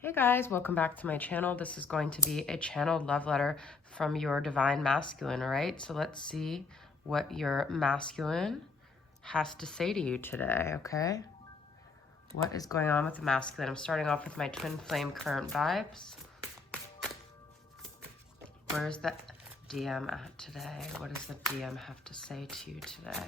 Hey guys, welcome back to my channel. This is going to be a channeled love letter from your divine masculine, all right? So let's see what your masculine has to say to you today, okay? What is going on with the masculine? I'm starting off with my twin flame current vibes. Where's the DM at today? What does the DM have to say to you today?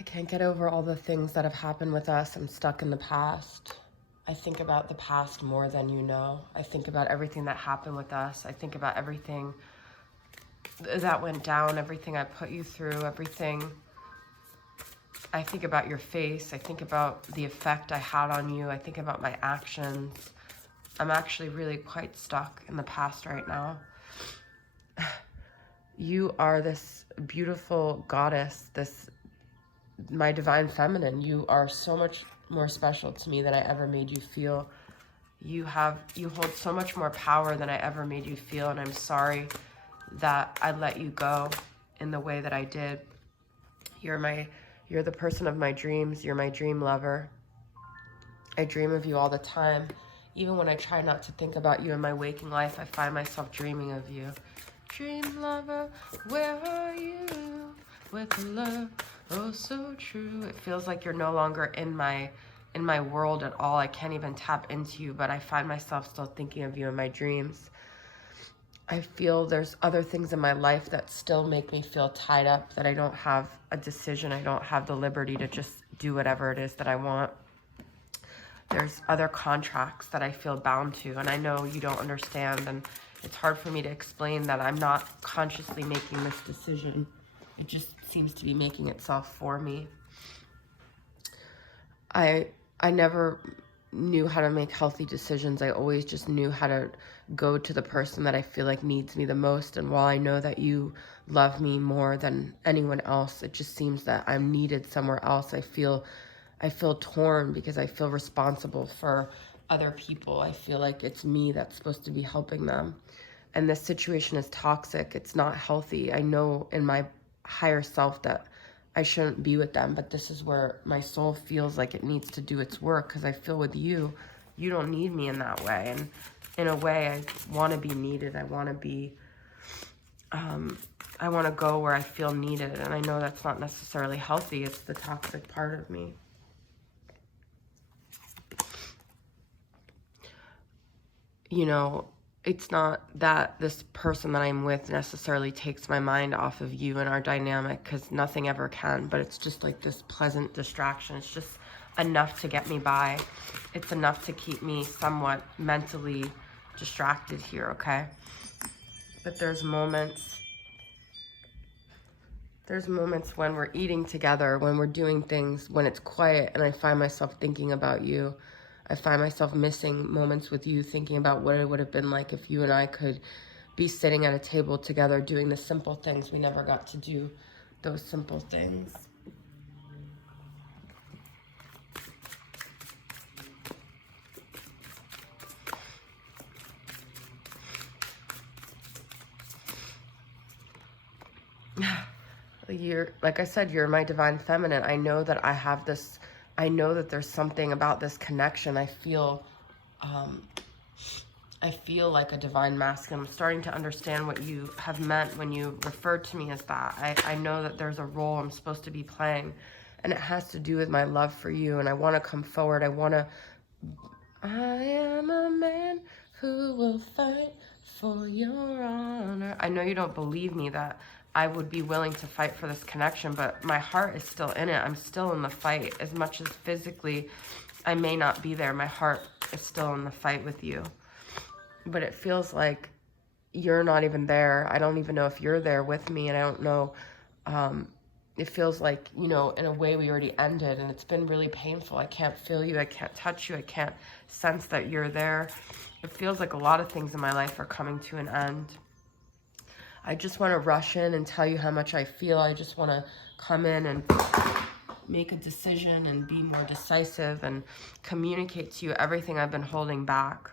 I can't get over all the things that have happened with us. I'm stuck in the past. I think about the past more than you know. I think about everything that happened with us. I think about everything that went down, everything I put you through, everything. I think about your face. I think about the effect I had on you. I think about my actions. I'm actually really quite stuck in the past right now. You are this beautiful goddess, my divine feminine. You are so much more special to me than I ever made you feel. You hold so much more power than I ever made you feel, and I'm sorry that I let you go in the way that I did. You're the person of my dreams. You're my dream lover. I dream of you all the time. Even when I try not to think about you in my waking life, I find myself dreaming of you. Dream lover, where are you? With love, oh so true. It feels like you're no longer in my world at all. I can't even tap into you, but I find myself still thinking of you in my dreams. I feel there's other things in my life that still make me feel tied up, that I don't have a decision. I don't have the liberty to just do whatever it is that I want. There's other contracts that I feel bound to, and I know you don't understand, and it's hard for me to explain that I'm not consciously making this decision. It just seems to be making itself for me. I never knew how to make healthy decisions. I always just knew how to go to the person that I feel like needs me the most. And while I know that you love me more than anyone else, it just seems that I'm needed somewhere else. I feel torn because I feel responsible for other people. I feel like it's me that's supposed to be helping them. And this situation is toxic. It's not healthy. I know in my higher self that I shouldn't be with them, but this is where my soul feels like it needs to do its work, because I feel with you don't need me in that way. And in a way, I want to be needed. I want to be, I want to go where I feel needed. And I know that's not necessarily healthy. It's the toxic part of me. You know, it's not that this person that I'm with necessarily takes my mind off of you and our dynamic, because nothing ever can, but it's just like this pleasant distraction. It's just enough to get me by. It's enough to keep me somewhat mentally distracted here, okay? But there's moments when we're eating together, when we're doing things, when it's quiet, and I find myself thinking about you. I find myself missing moments with you, thinking about what it would have been like if you and I could be sitting at a table together doing the simple things. We never got to do those simple things. Like I said, you're my divine feminine. I know that I know that there's something about this connection. I feel like a divine masculine. I'm starting to understand what you have meant when you referred to me as that. I know that there's a role I'm supposed to be playing, and it has to do with my love for you, and I want to come forward. I am a man who will fight for your honor. I know you don't believe me that I would be willing to fight for this connection, but my heart is still in it. I'm still in the fight. As much as physically I may not be there, my heart is still in the fight with you. But it feels like you're not even there. I don't even know if you're there with me, and I don't know. It feels like, you know, in a way we already ended, and it's been really painful. I can't feel you. I can't touch you. I can't sense that you're there. It feels like a lot of things in my life are coming to an end. I just want to rush in and tell you how much I feel. I just want to come in and make a decision and be more decisive and communicate to you everything I've been holding back.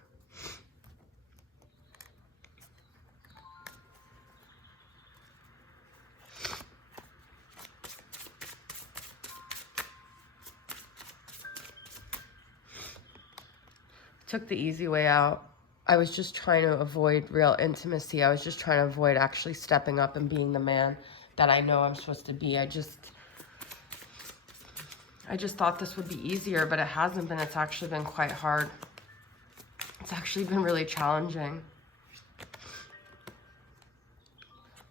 took the easy way out. I was just trying to avoid real intimacy. I was just trying to avoid actually stepping up and being the man that I know I'm supposed to be. I just thought this would be easier, but it hasn't been. It's actually been quite hard. It's actually been really challenging.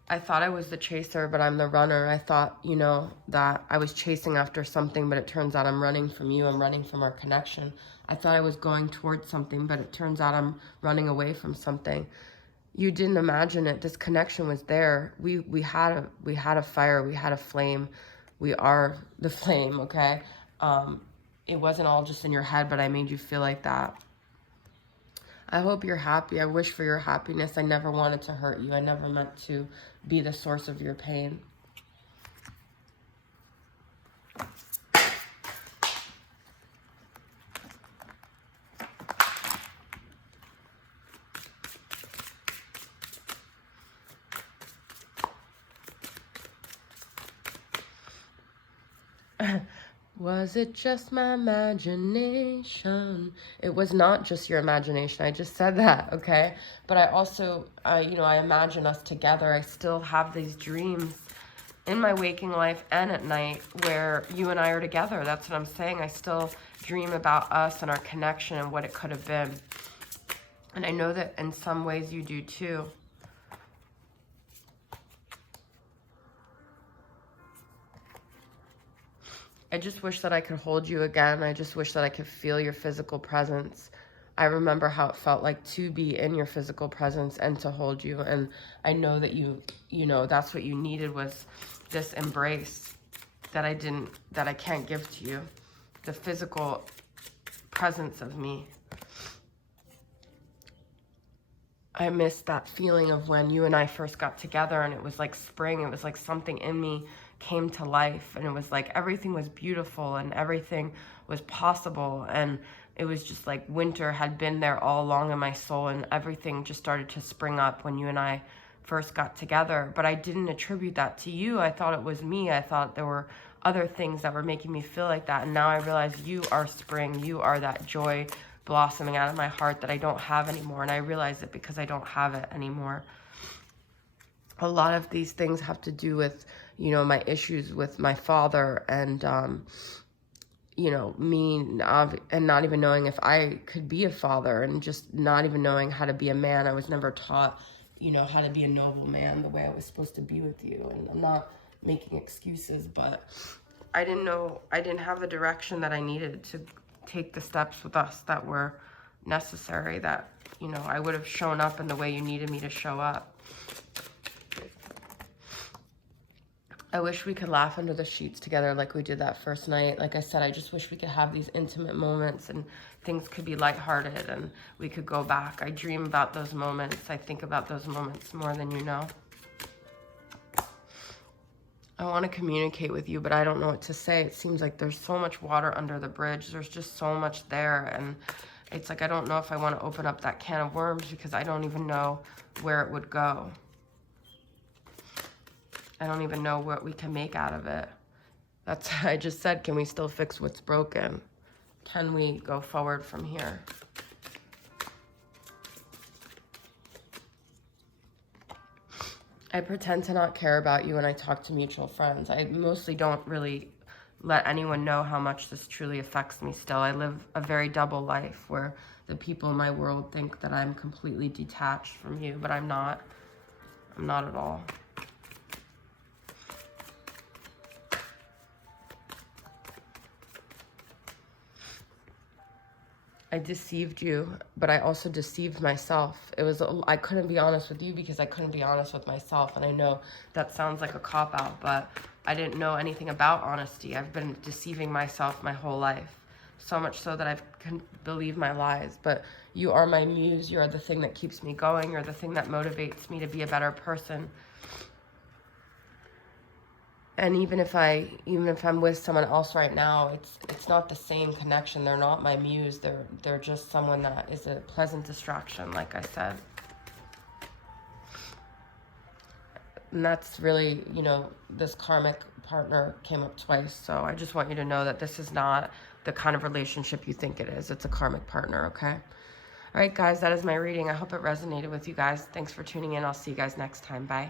I thought I was the chaser, but I'm the runner. I thought, you know, that I was chasing after something, but it turns out I'm running from you. I'm running from our connection. I thought I was going towards something, but it turns out I'm running away from something. You didn't imagine it. This connection was there. We had a fire. We had a flame. We are the flame, okay? It wasn't all just in your head, but I made you feel like that. I hope you're happy. I wish for your happiness. I never wanted to hurt you. I never meant to be the source of your pain. Was it just my imagination? It was not just your imagination. I just said that, okay? But I also, you know, I imagine us together. I still have these dreams in my waking life and at night where you and I are together. That's what I'm saying. I still dream about us and our connection and what it could have been. And I know that in some ways you do too. I just wish that I could hold you again. I just wish that I could feel your physical presence. I remember how it felt like to be in your physical presence and to hold you. And I know that you know, that's what you needed, was this embrace that I can't give to you. The physical presence of me. I miss that feeling of when you and I first got together, and it was like spring. It was like something in me came to life, and it was like everything was beautiful and everything was possible, and it was just like winter had been there all along in my soul, and everything just started to spring up when you and I first got together. But I didn't attribute that to you. I thought it was me. I thought there were other things that were making me feel like that, and now I realize you are spring. You are that joy blossoming out of my heart that I don't have anymore, and I realize it because I don't have it anymore. A lot of these things have to do with, you know, my issues with my father, and you know, me and not even knowing if I could be a father, and just not even knowing how to be a man. I was never taught, you know, how to be a noble man the way I was supposed to be with you. And I'm not making excuses, but I didn't know, I didn't have the direction that I needed to take the steps with us that were necessary, that, you know, I would have shown up in the way you needed me to show up. I wish we could laugh under the sheets together like we did that first night. Like I said, I just wish we could have these intimate moments and things could be lighthearted and we could go back. I dream about those moments. I think about those moments more than you know. I want to communicate with you, but I don't know what to say. It seems like there's so much water under the bridge. There's just so much there. And it's like, I don't know if I want to open up that can of worms because I don't even know where it would go. I don't even know what we can make out of it. That's, I just said, can we still fix what's broken? Can we go forward from here? I pretend to not care about you when I talk to mutual friends. I mostly don't really let anyone know how much this truly affects me still. I live a very double life where the people in my world think that I'm completely detached from you, but I'm not. I'm not at all. I deceived you, but I also deceived myself. I couldn't be honest with you because I couldn't be honest with myself. And I know that sounds like a cop-out, but I didn't know anything about honesty. I've been deceiving myself my whole life. So much so that I can believe my lies. But you are my muse. You are the thing that keeps me going. You're the thing that motivates me to be a better person. And even if I'm with someone else right now, it's not the same connection. They're not my muse. They're just someone that is a pleasant distraction, like I said. And that's really, you know, this karmic partner came up twice. So I just want you to know that this is not the kind of relationship you think it is. It's a karmic partner, okay? All right, guys, that is my reading. I hope it resonated with you guys. Thanks for tuning in. I'll see you guys next time. Bye.